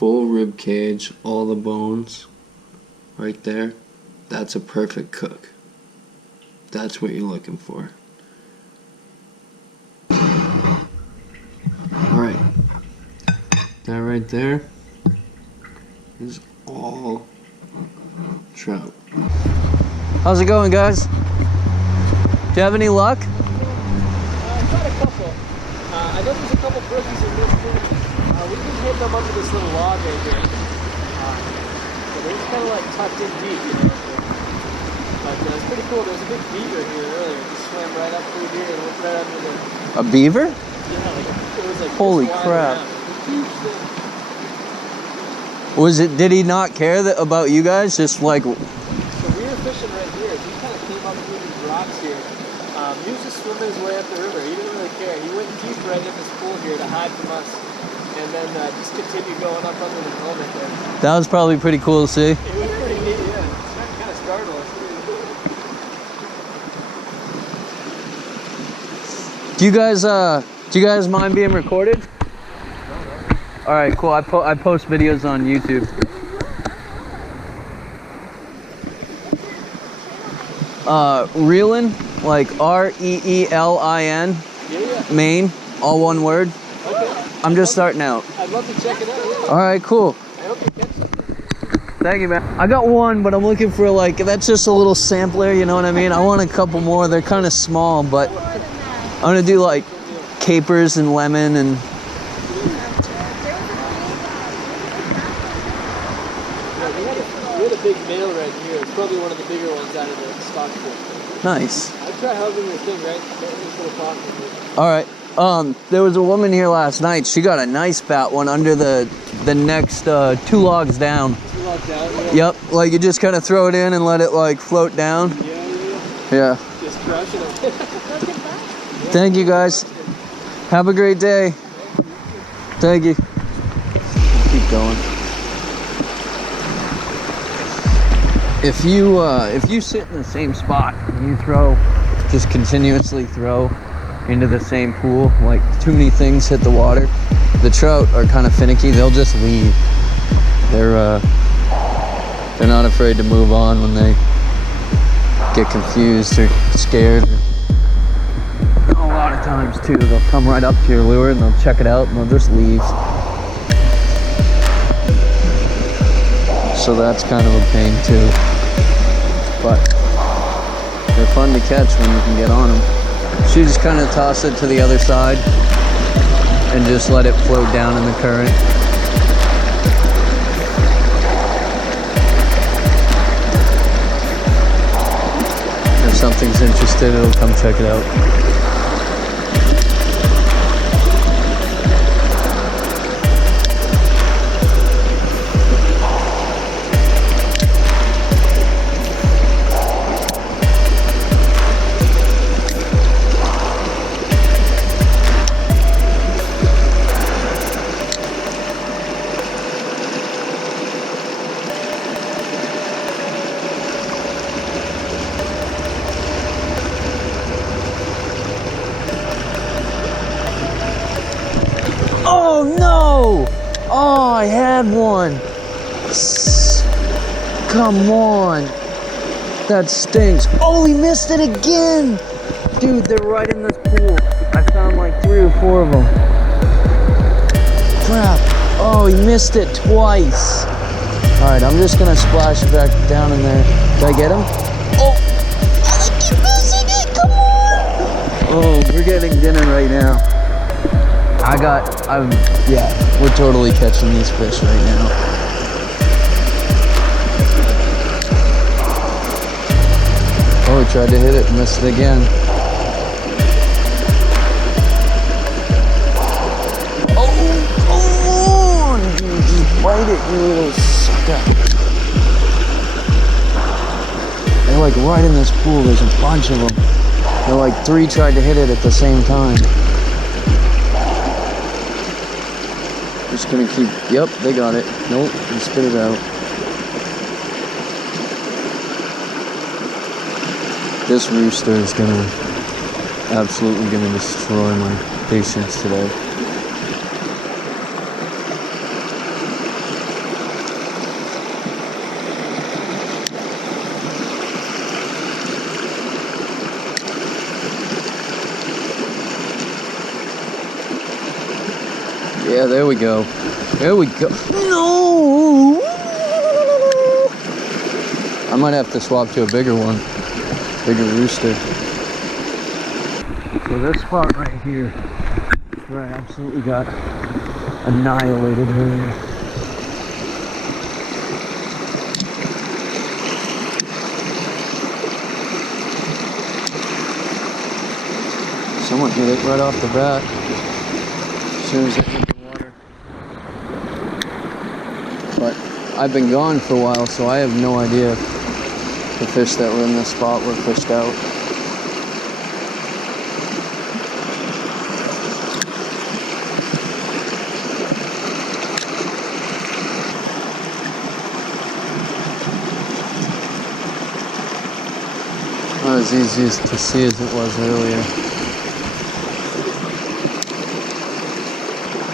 full rib cage, all the bones right there. That's a perfect cook. That's what you're looking for. Alright, that right there is all trout. How's it going, guys? Do you have any luck? I've got a couple. I know there's a couple brookies in this too. We've been hitting them under this little log right here. So they're just kind of like tucked in deep, you know. But it's pretty cool. There's a big beaver here earlier. It just swam right up through here and went right under the... A beaver? Yeah, like it was like... Holy crap. Huge thing. Did he not care about you guys? Just like... So we were fishing right here. He kind of came up through these rocks here. He was just swimming his way up the river. He didn't really care. He went deep right in this pool here to hide from us. And then just continued going up under the helmet there. That was probably pretty cool to see. It was pretty neat, yeah. It kind of startled us. Do you guys mind being recorded? No. All right, cool. I post videos on YouTube. Reelin, like R-E-E-L-I-N, Yeah. Maine, all one word. Okay. I'm just starting out. I'd love to check it out. Yeah. All right, cool. I hope you catch something. Thank you, man. I got one, but I'm looking for like, that's just a little sampler, you know what I mean? I want a couple more. They're kind of small, but I'm gonna do like capers and lemon and... Yeah, we had a big male right here. It's probably one of the bigger ones out of the stock pool. Nice. I'd try holding your thing, right? This little pocket. All right. There was a woman here last night. She got a nice fat one under the next 2 logs down. 2 logs down, yeah. Yep, like you just kind of throw it in and let it like float down. Yeah. Just crushing it. Thank you, guys. Have a great day. Thank you. Keep going. If you sit in the same spot and you just continuously throw into the same pool, like too many things hit the water, the trout are kind of finicky. They'll just leave. They're not afraid to move on when they get confused or scared. A lot of times too, they'll come right up to your lure and they'll check it out and they'll just leave. So that's kind of a pain too. But they're fun to catch when you can get on them. So you just kind of toss it to the other side and just let it float down in the current. If something's interested, it'll come check it out. Oh no! Oh, I had one. Come on. That stinks. Oh, he missed it again. Dude, they're right in this pool. I found like 3 or 4 of them. Crap. Oh, he missed it twice. All right, I'm just gonna splash it back down in there. Did I get him? Oh, I keep missing it. Come on. Oh, we're getting dinner right now. Yeah, we're totally catching these fish right now. Oh, we tried to hit it, missed it again. Oh, come on, dude, just bite it, you little sucker. They're like right in this pool, there's a bunch of them. They're like 3 tried to hit it at the same time. Just gonna keep, yep, they got it. Nope, they spit it out. This rooster is absolutely gonna destroy my patience today. Yeah, there we go. There we go. No! I might have to swap to a bigger one. Bigger rooster. So this spot right here, where I absolutely got annihilated earlier. Someone hit it right off the bat. As soon as it hit the water. But I've been gone for a while, so I have no idea if the fish that were in this spot were pushed out. Not as easy to see as it was earlier.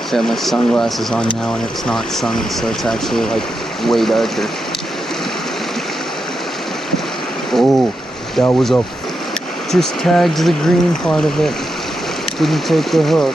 I have my sunglasses on now and it's not sunny, so it's actually like way darker. Oh, that was a... Just tagged the green part of it. Didn't take the hook.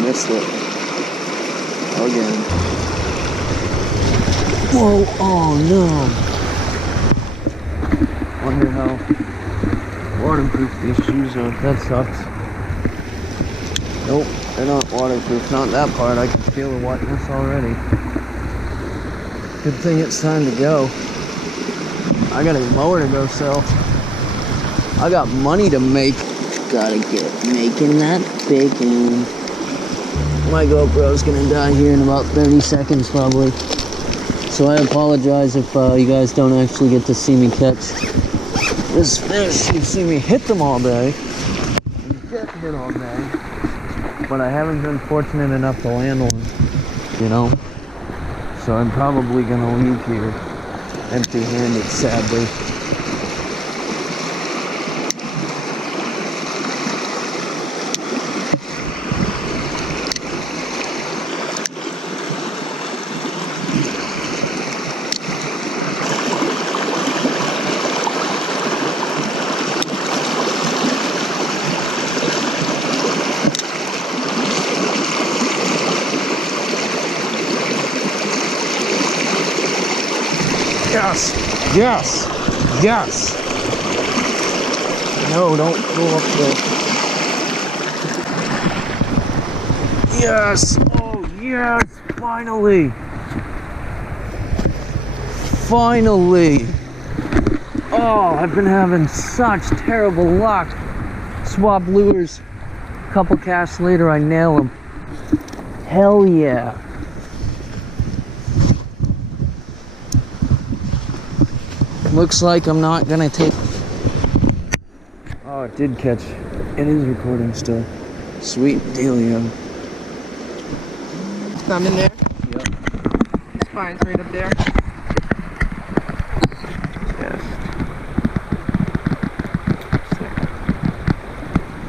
Missed it. Again. Whoa, oh no. Wonder how waterproof these shoes are. That sucks. Nope, they're not waterproof. Not that part. I can feel the wetness already. Good thing it's time to go. I got a mower to go sell. I got money to make. Gotta get making that bacon. My GoPro's gonna die here in about 30 seconds probably. So I apologize if you guys don't actually get to see me catch this fish. You've seen me hit them all day. And get hit all day. But I haven't been fortunate enough to land one, you know? So I'm probably gonna leave here empty-handed, sadly. Yes! Yes! Yes! No, don't go up there. Yes! Oh, yes! Finally! Finally! Oh, I've been having such terrible luck. Swap lures. A couple casts later, I nail them. Hell yeah! Looks like I'm not gonna take... Oh, it did catch. It is recording still. Sweet dealio. Thumb in there. Yep. Spine's right up there. Just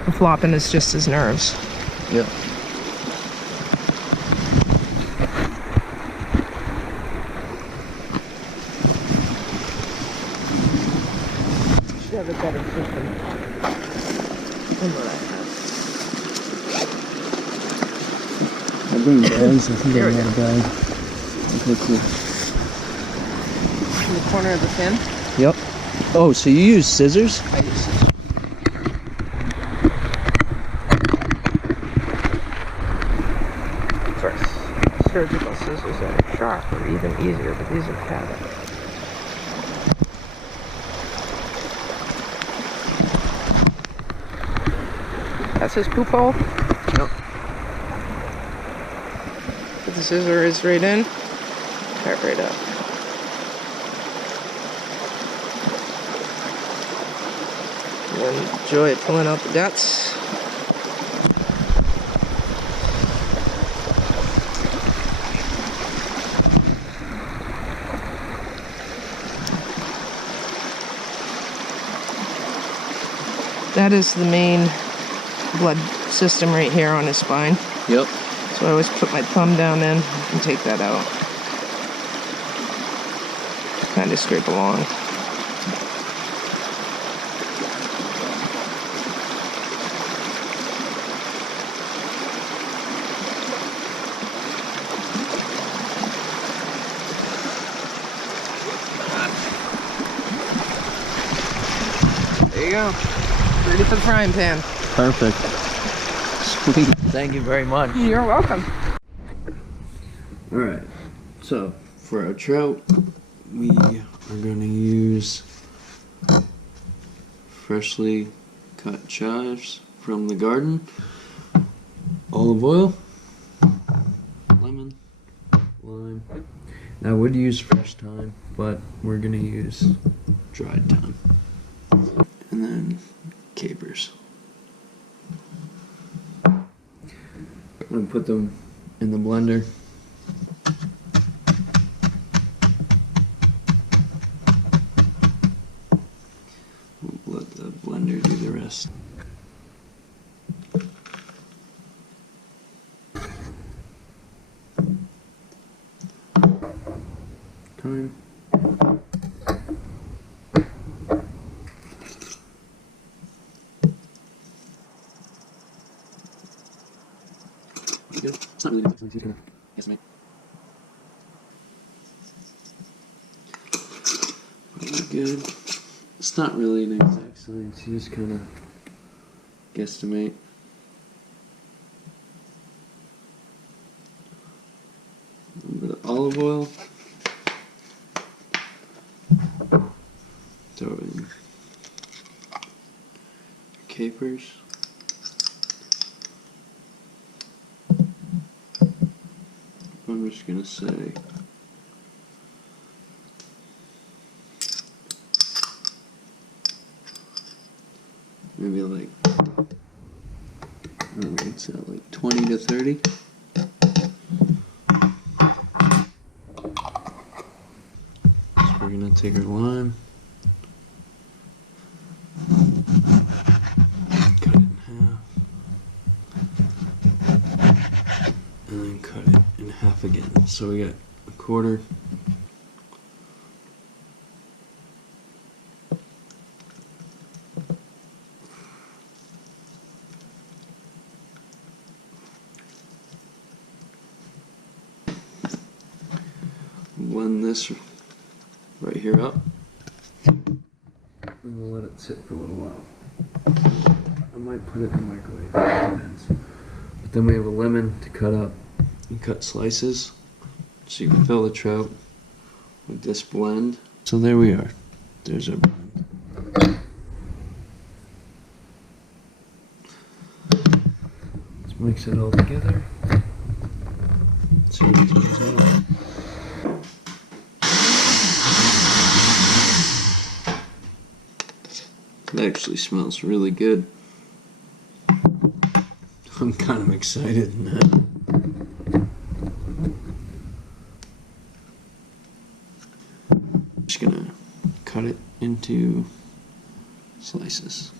the flopping is just his nerves. Yep. Should have a better system than what I have. I bring bags. I think I got a bag. Okay, cool. In the corner of the fin. Yep. Oh, so you use scissors? I use scissors. Of course, surgical scissors that are sharp are even easier, but these are padded. That's his poop hole. Yep. Put the scissors right in. Cut right up. And then enjoy pulling out the guts. That is the main blood system right here on his spine. Yep. So I always put my thumb down in and take that out. Kind of scrape along. There you go. Ready for the frying pan. Perfect. Sweet. Thank you very much. You're welcome. Alright, so for our trout, we are going to use freshly cut chives from the garden, olive oil, lemon, lime. Now I would use fresh thyme, but we're going to use dried thyme. And then capers. I'm going to put them in the blender. Let the blender do the rest. Thyme. Good. It's not really good. It's just gonna estimate. Pretty good. It's not really an exact science. You just kind of guesstimate. A little bit of olive oil. Throw in capers. I'm just gonna say maybe like, I don't know, what's that, like 20 to 30? So we're gonna take our lime, cut it in half, and then cut it in half again. So we got a quarter. Blend this right here up, and we'll let it sit for a little while. I might put it in the microwave, it depends. But then we have a lemon to cut up and cut slices, so you can fill the trout with this blend. So there we are. There's our blend. Let's mix it all together. See what it turns out. It actually smells really good. I'm kind of excited now. Just gonna cut it into slices.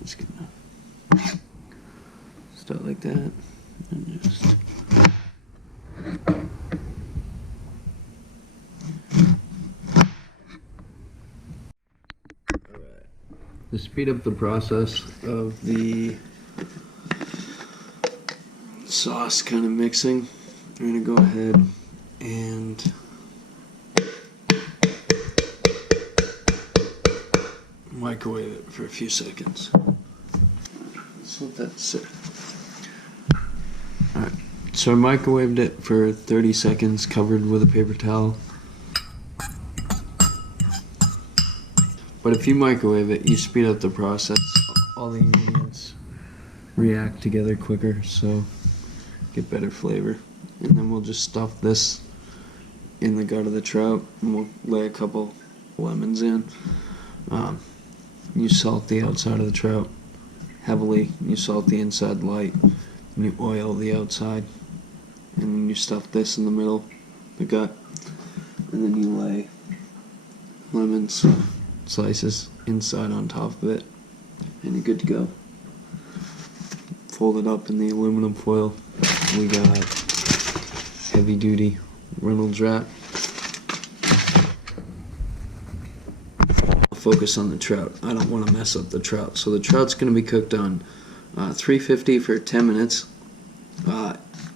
Just gonna start like that and just to speed up the process of the sauce kind of mixing, I'm gonna go ahead and microwave it for a few seconds. Let's let that sit. Alright, so I microwaved it for 30 seconds, covered with a paper towel. But if you microwave it, you speed up the process. All the ingredients react together quicker, so get better flavor. And then we'll just stuff this in the gut of the trout, and we'll lay a couple lemons in. You salt the outside of the trout heavily, you salt the inside light, and you oil the outside. And then you stuff this in the middle, the gut, and then you lay lemons slices inside on top of it, and you're good to go. Fold it up in the aluminum foil. We got heavy duty Reynolds wrap. I'll focus on the trout. I don't want to mess up the trout. So the trout's going to be cooked on 350 for 10 minutes,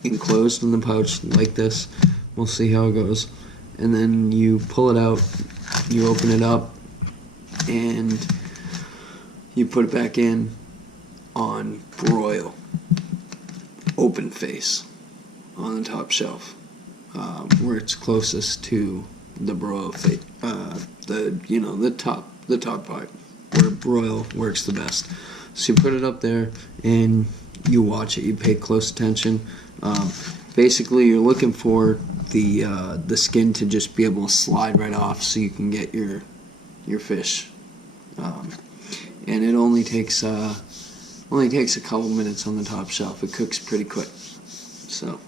enclosed in the pouch like this. We'll see how it goes. And then you pull it out, you open it up, and you put it back in on broil, open face, on the top shelf, where it's closest to the broil face, the top part, where broil works the best. So you put it up there and you watch it. You pay close attention. Basically, you're looking for the skin to just be able to slide right off, so you can get your fish. And it only takes a couple minutes on the top shelf. It cooks pretty quick. So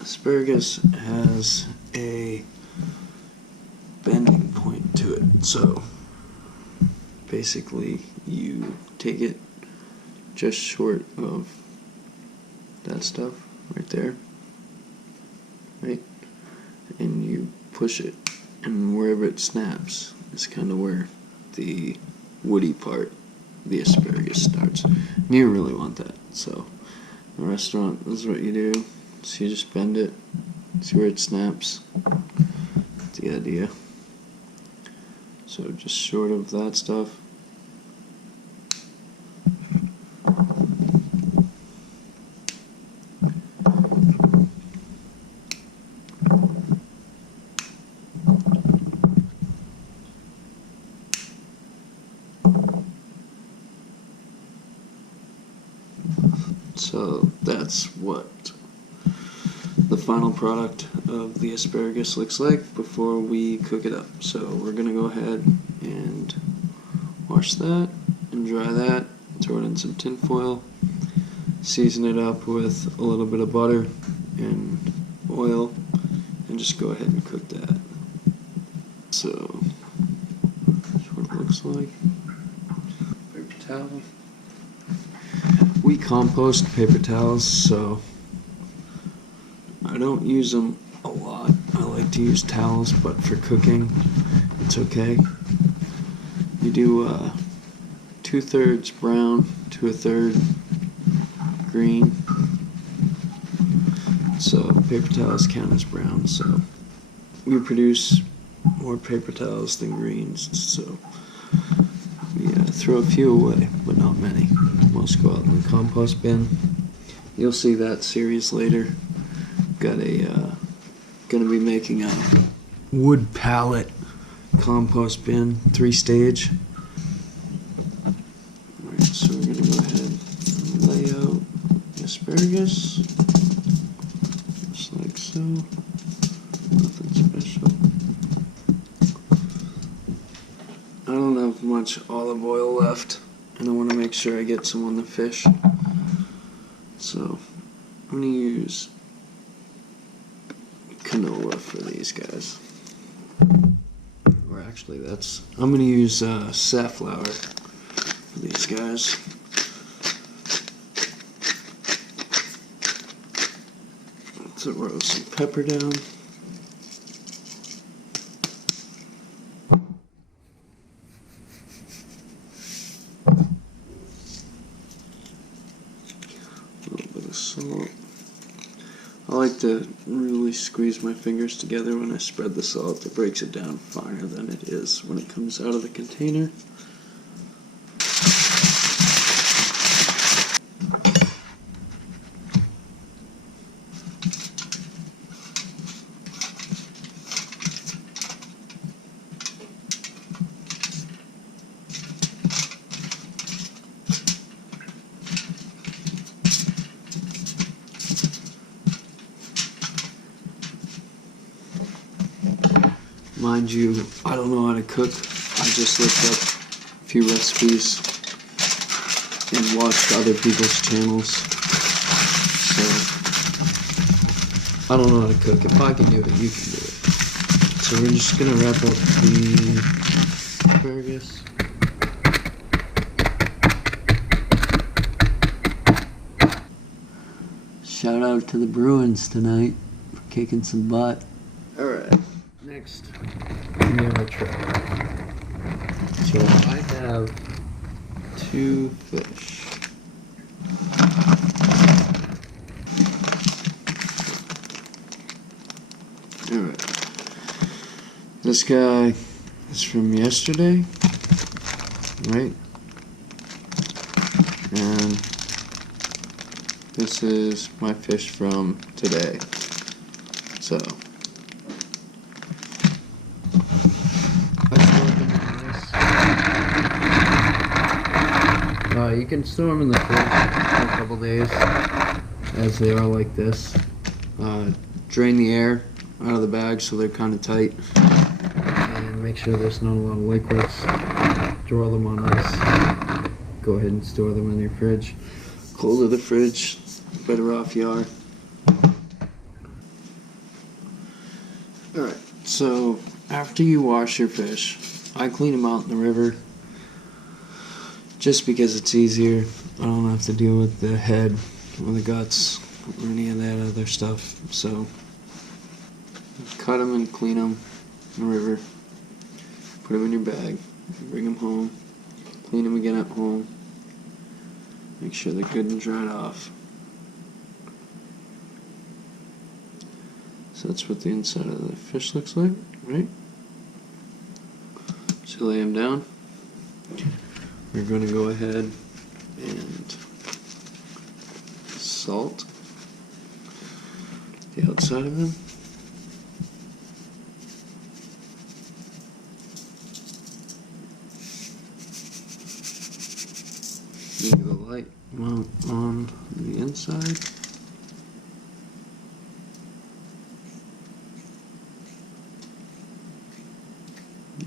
asparagus has a bending point to it. So basically, you take it just short of that stuff right there, right, and you push it, and wherever it snaps is kind of where the woody part, the asparagus, starts. And you really want that. So in a restaurant, this is what you do. So you just bend it, see where it snaps. That's the idea. So just short of that stuff. So that's what the final product of the asparagus looks like before we cook it up. So we're going to go ahead and wash that and dry that, throw it in some tin foil, season it up with a little bit of butter and oil, and just go ahead and cook that. So that's what it looks like. Paper towel. We compost paper towels, so I don't use them a lot. I like to use towels, but for cooking, it's okay. You do 2/3 brown to 1/3 green. So paper towels count as brown, so we produce more paper towels than greens, so we throw a few away, but not many. Most go out in the compost bin. You'll see that series later. Got gonna be making a wood pallet compost bin, 3-stage. Alright, so we're gonna go ahead and lay out the asparagus, just like so. Nothing special. I don't have much olive oil left, and I want to make sure I get some on the fish. So I'm going to use canola for these guys. Or actually, I'm going to use safflower for these guys. So roast some pepper down. Salt. I like to really squeeze my fingers together when I spread the salt. It breaks it down finer than it is when it comes out of the container. Mind you, I don't know how to cook. I just looked up a few recipes and watched other people's channels. So, I don't know how to cook. If I can do it, you can do it. So we're just gonna wrap up the asparagus. Shout out to the Bruins tonight for kicking some butt. Alright, next we have our trout. So I have 2 fish. Alright. This guy is from yesterday, right? And this is my fish from today. So I stored them in this. You can store them in the fridge for a couple days, as they are like this. Drain the air out of the bag so they're kind of tight, and make sure there's not a lot of liquids. Draw them on ice. Go ahead and store them in your fridge. Colder the fridge, better off you are. Alright, so after you wash your fish, I clean them out in the river just because it's easier. I don't have to deal with the head or the guts or any of that other stuff. So cut them and clean them in the river, put them in your bag, bring them home, clean them again at home, make sure they're good and dried off. So that's what the inside of the fish looks like, right? So lay them down. We're going to go ahead and salt the outside of them. Leave the light amount on the inside.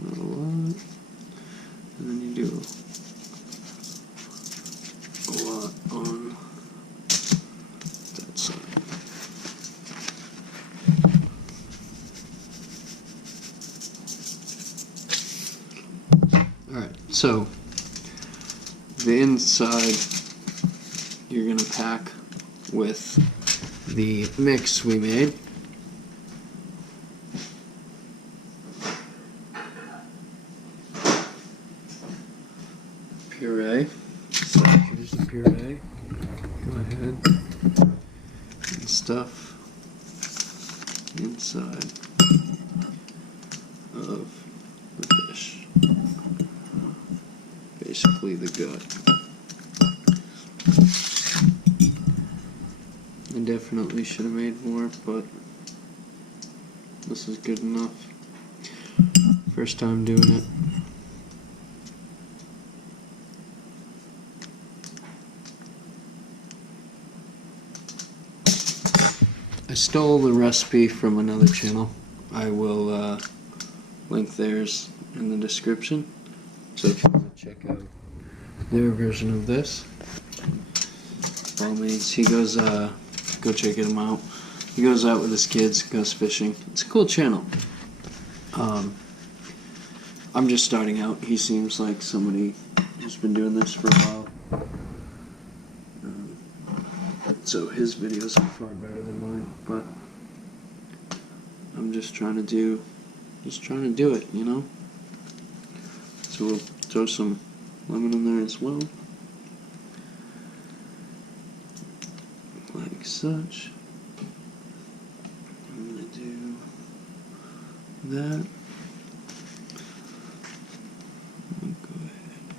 Not a lot. And then you do a lot on that side. Alright, so the inside you're going to pack with the mix we made. Puree. So here's the puree. Go ahead and stuff inside of the fish. Basically the gut. I definitely should have made more, but this is good enough. First time doing it. I stole the recipe from another channel. I will link theirs in the description. So if you want to check out their version of this, by all means, he goes, go check him out. He goes out with his kids, goes fishing. It's a cool channel. I'm just starting out. He seems like somebody who's been doing this for a while. So his videos are far better than mine, but I'm just trying to do it, you know? So we'll throw some lemon in there as well. Like such. I'm going to do that. I'll go ahead and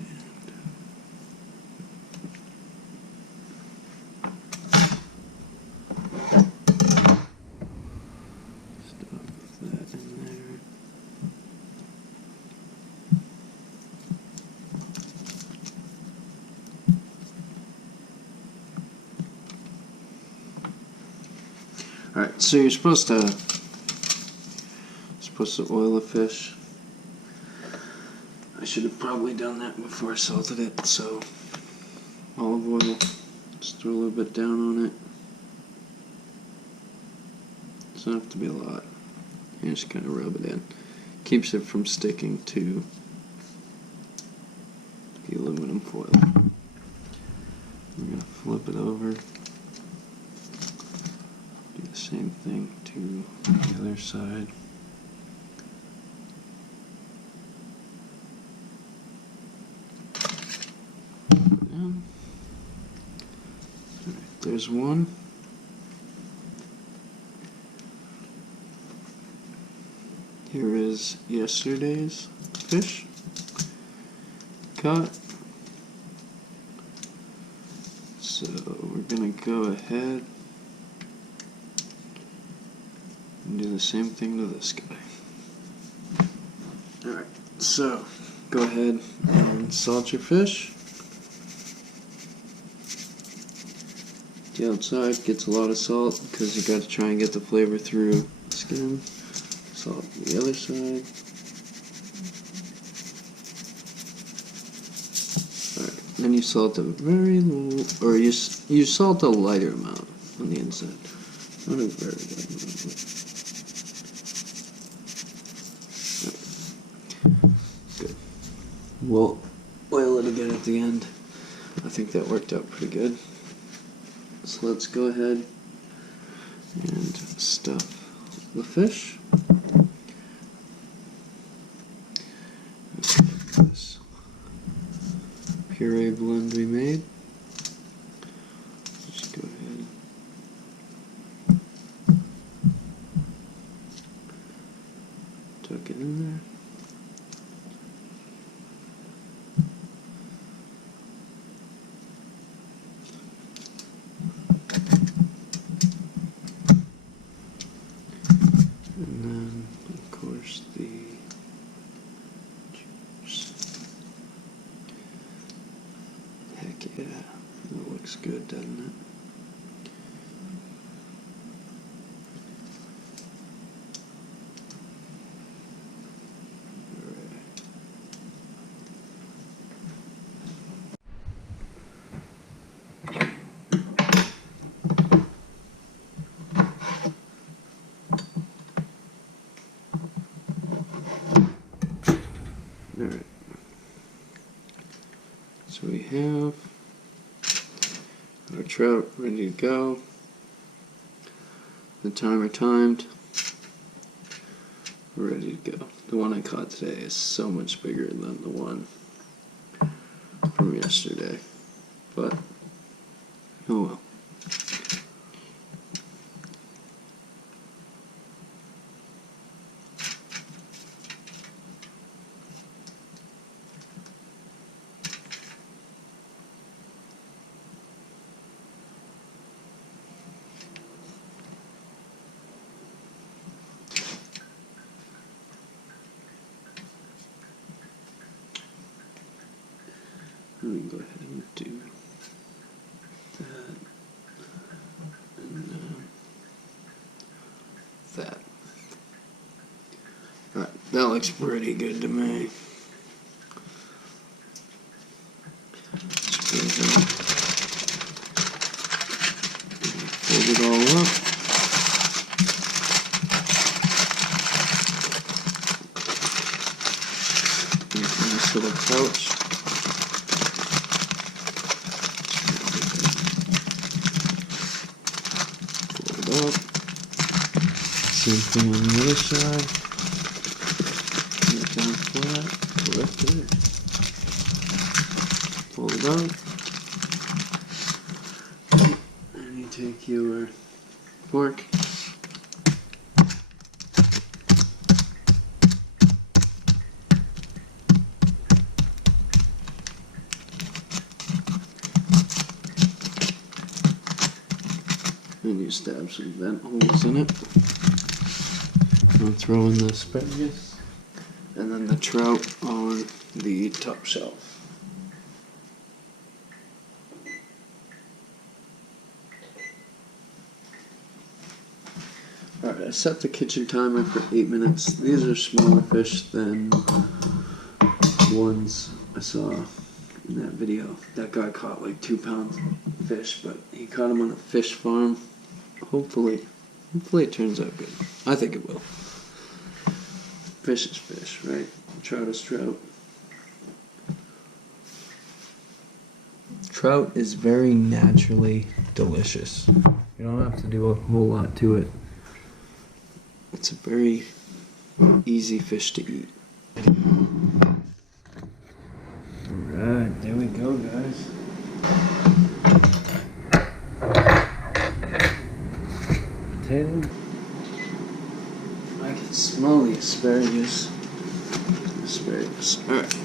stuff that in there. Alright, so you're supposed supposed to oil the fish. I should have probably done that before I salted it, so olive oil, just throw a little bit down on it. Doesn't have to be a lot. You just kind of rub it in. Keeps it from sticking to the aluminum foil. We're going to flip it over. Do the same thing to the other side. Alright, there's one. Here is yesterday's fish caught. So we're gonna go ahead and do the same thing to this guy. Alright, so go ahead and salt your fish. The outside gets a lot of salt because you got to try and get the flavor through the skin. Salt the other side. Alright, then you salt a very low, or you salt a lighter amount on the inside. Not a very light amount. Right. Good. We'll oil it again at the end. I think that worked out pretty good. So let's go ahead and stuff the fish. This puree blend we made. Just go ahead. Tuck it in there. And then, of course, the juice. Heck yeah, that looks good, doesn't it? Alright, so we have our trout ready to go. The timer timed. We're ready to go. The one I caught today is so much bigger than the one from yesterday, but oh well. Let me go ahead and do that and that. Alright, that looks pretty good to me. Fold it all up. Nice little pouch. Up. Same thing on the other side. Put it down flat. Lift it. Fold it up. And you take your fork. And you stab some vent holes in it. I'll throw in the asparagus and then the trout on the top shelf. Alright, I set the kitchen timer for 8 minutes. These are smaller fish than ones I saw in that video. That guy caught like 2-pound fish, but he caught them on a fish farm. Hopefully it turns out good. I think it will. Fish is fish, right? Trout is trout. Trout is very naturally delicious. You don't have to do a whole lot to it. It's a very easy fish to eat. Alright, there we go, guys. Potato. I can smell the asparagus. Alright.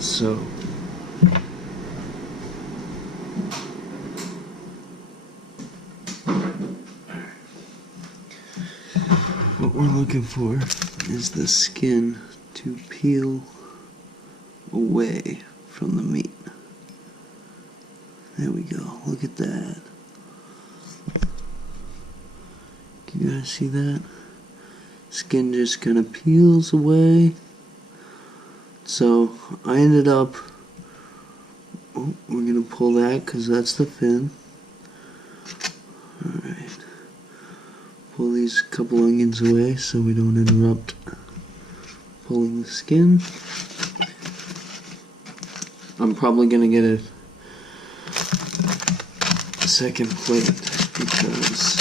So. What we're looking for is the skin to peel away from the meat. There we go. Look at that. Can you guys see that? Skin just kind of peels away. So I ended up, we're going to pull that because that's the fin. Alright. Pull these couple onions away so we don't interrupt pulling the skin. I'm probably going to get a second plate because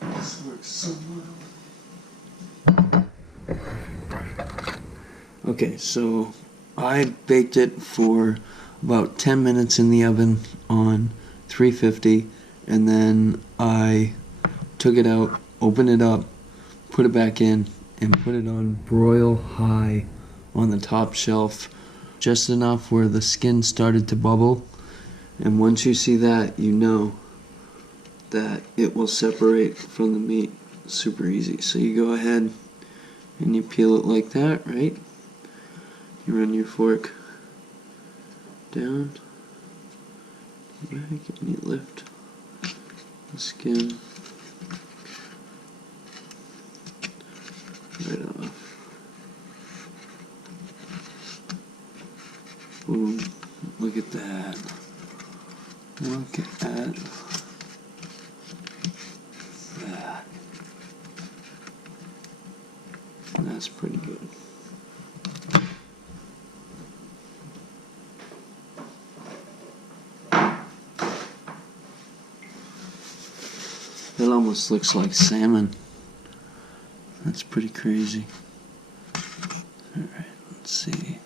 this works so well. Okay, so I baked it for about 10 minutes in the oven on 350, and then I took it out, opened it up, put it back in, and put it on broil high on the top shelf, just enough where the skin started to bubble. And once you see that, you know that it will separate from the meat super easy. So you go ahead and you peel it like that, right? You run your fork down, back, and you lift the skin right off. Boom. Look at that. Look at that. That's pretty good. It almost looks like salmon. That's pretty crazy. Alright, let's see.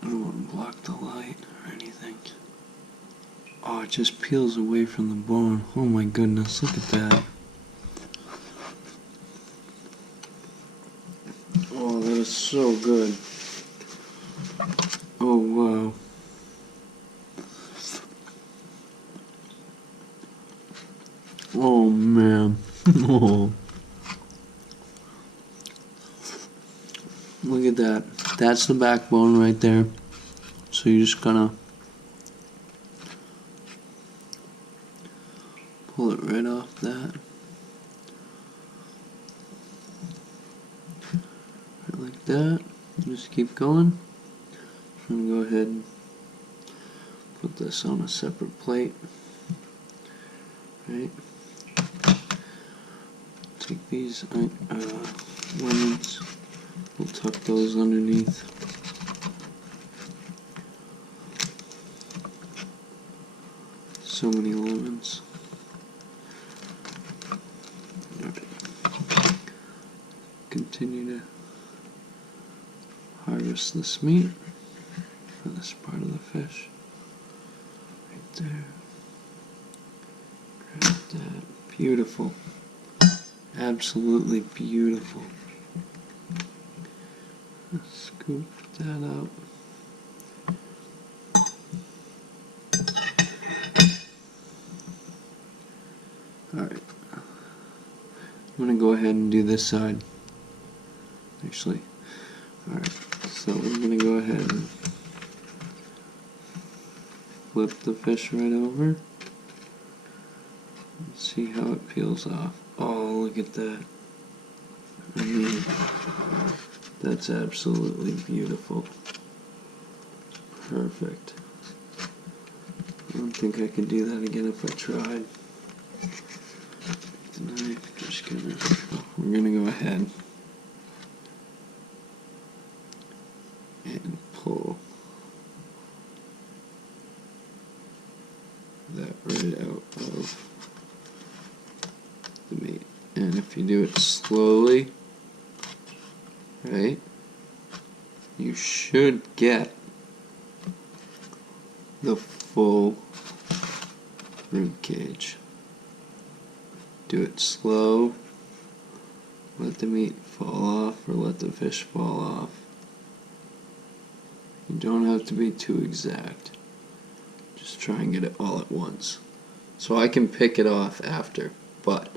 I don't want to block the light or anything. Oh, it just peels away from the bone. Oh my goodness, look at that. Oh, that is so good. Oh, wow. Oh man. Oh. Look at that. That's the backbone right there. So you're just gonna pull it right off that. Right like that. Just keep going. I'm gonna go ahead and put this on a separate plate. Right. Take these lemons, we'll tuck those underneath. So many lemons. Okay. Continue to harvest this meat for this part of the fish. Right there. Grab that. Beautiful. Absolutely beautiful. Let's scoop that out. Alright. I'm going to go ahead and do this side. Actually. Alright. So we're going to go ahead and flip the fish right over. See how it peels off. Oh, look at that. I mean, that's absolutely beautiful. Perfect. I don't think I could do that again if I tried. Tonight, we're gonna go ahead and pull that right out of the meat. And if you do it slowly, right, you should get the full rib cage. Do it slow, let the meat fall off or let the fish fall off. You don't have to be too exact. Just try and get it all at once. So I can pick it off after, but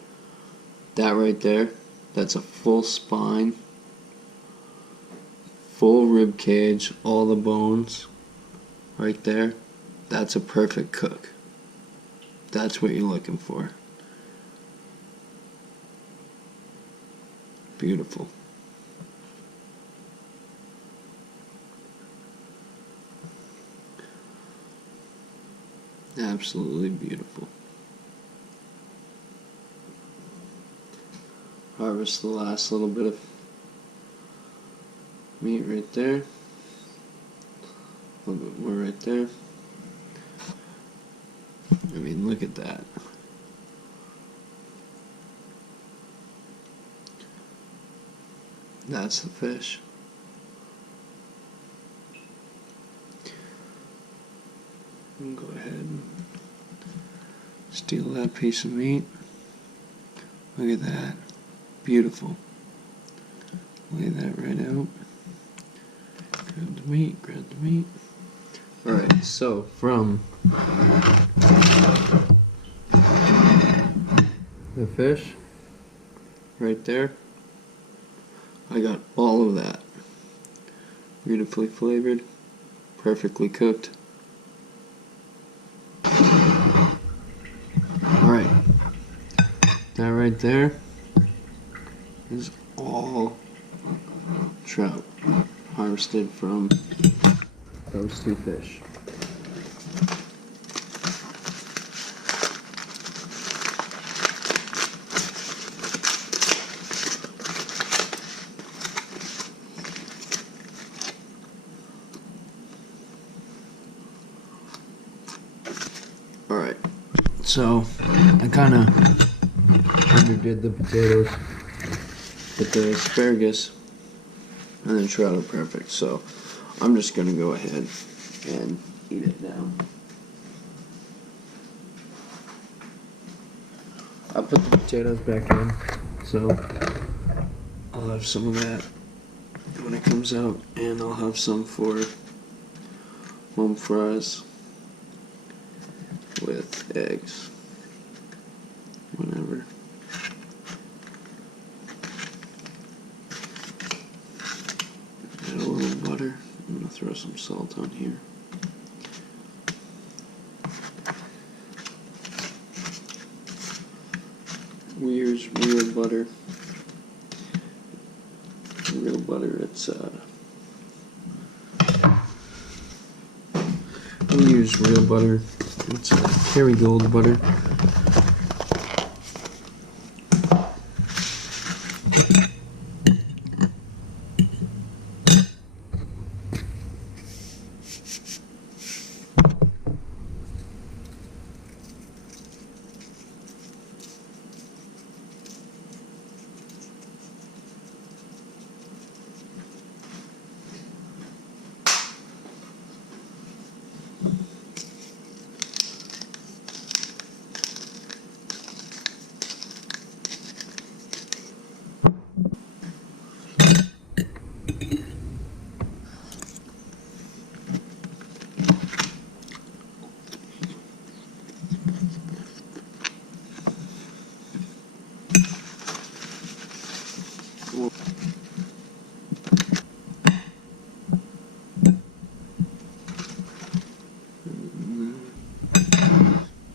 that right there, that's a full spine, full rib cage, all the bones right there. That's a perfect cook. That's what you're looking for. Beautiful. Absolutely beautiful. Harvest the last little bit of meat right there. A little bit more right there. I mean, look at that. That's the fish. And go ahead and steal that piece of meat. Look at that. Beautiful. Lay that right out. Grab the meat, grab the meat. Alright, so from the fish right there, I got all of that. Beautifully flavored, perfectly cooked. Alright, that right there is all trout harvested from those two fish. Alright, so I kind of underdid the potatoes, but the asparagus and the trout are perfect, so I'm just going to go ahead and eat it now. I'll put the potatoes back in, so I'll have some of that when it comes out, and I'll have some for home fries with eggs, whatever. Add a little butter. I'm going to throw some salt on here. We use real butter. Real butter, it's we use real butter. It's Kerrygold butter.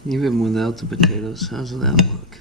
Even without the potatoes, how's that look?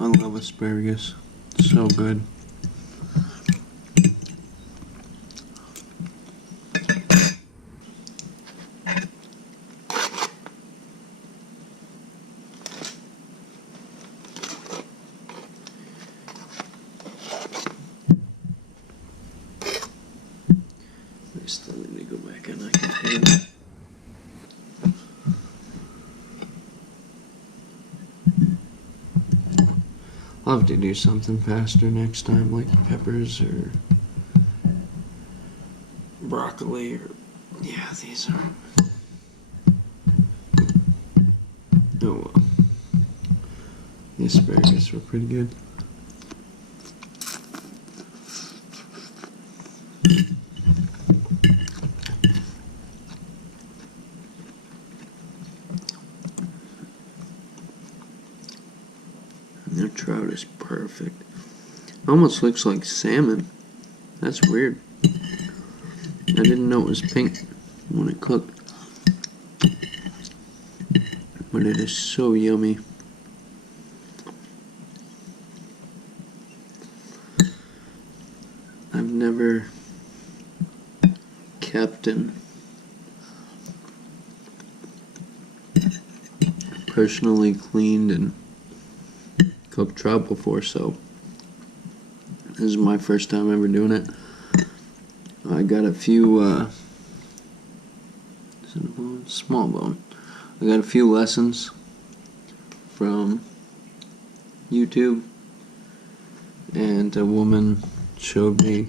I love asparagus. So good. I still need to go back in. I can hear it. I'll have to do something faster next time, like peppers or broccoli or yeah, these are. Oh well. The asparagus were pretty good. Their trout is perfect. Almost looks like salmon. That's weird. I didn't know it was pink when it cooked. But it is so yummy. I've never kept and personally cleaned and cooked trout before, so this is my first time ever doing it. I got a few is it a bone? Small bone. I got a few lessons from YouTube, and a woman showed me,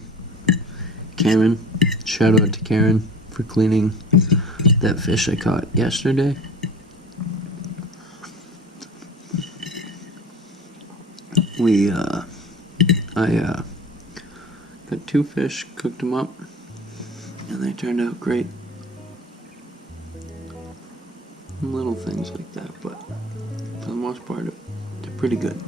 Karen, shout out to Karen for cleaning that fish I caught yesterday. I got 2 fish, cooked them up, and they turned out great. Little things like that, but for the most part, they're pretty good.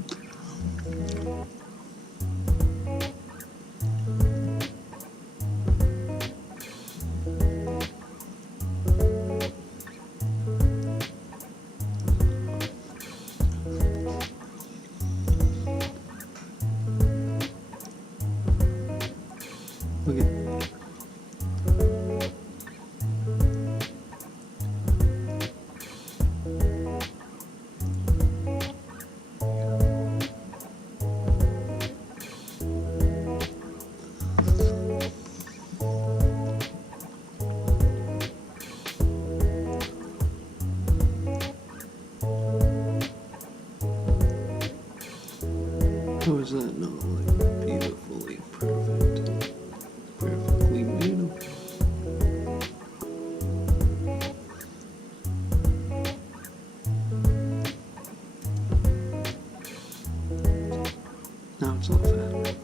Look at how is that not like beautifully perfect? Perfectly beautiful. Now it's all fat.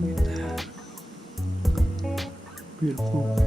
Look at that. Beautiful.